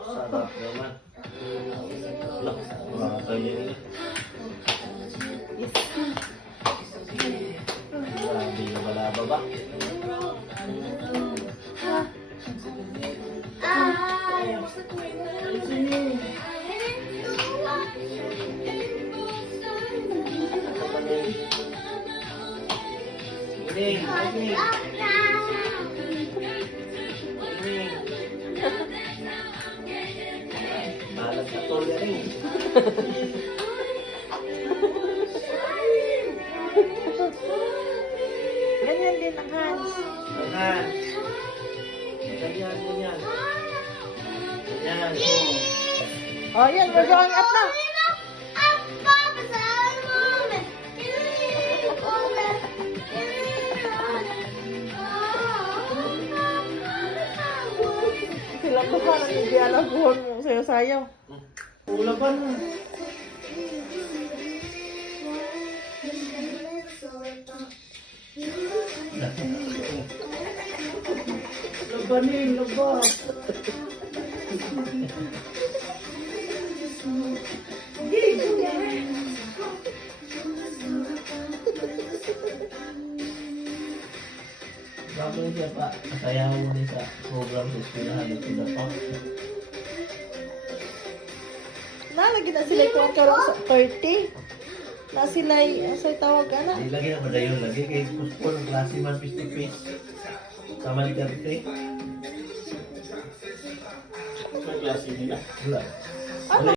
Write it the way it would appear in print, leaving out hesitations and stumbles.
Sarap naman. Look, mga yun. Yes. Grabe na wala baba. Ining, ining. Malag na tol yan eh. Ganyan din ang hands. Ganyan. Ganyan, ganyan. Ganyan. Oh, yan. We're going up na. Sila ko pa nang hindi alam buhon mo sayo-sayo. Ula pa na. Labanin, labas. Bakit siya pa? Kasayaw mo din sa program sa eskwelahan ng Pinapak. Nalagi na sila kung karoon sa 30. Na sila sa tawag na. Hindi lagi na madayon lagi. Kaya kuspol ng klase man face to face. Sama ni Karte. May klase nila. Wala. Ano?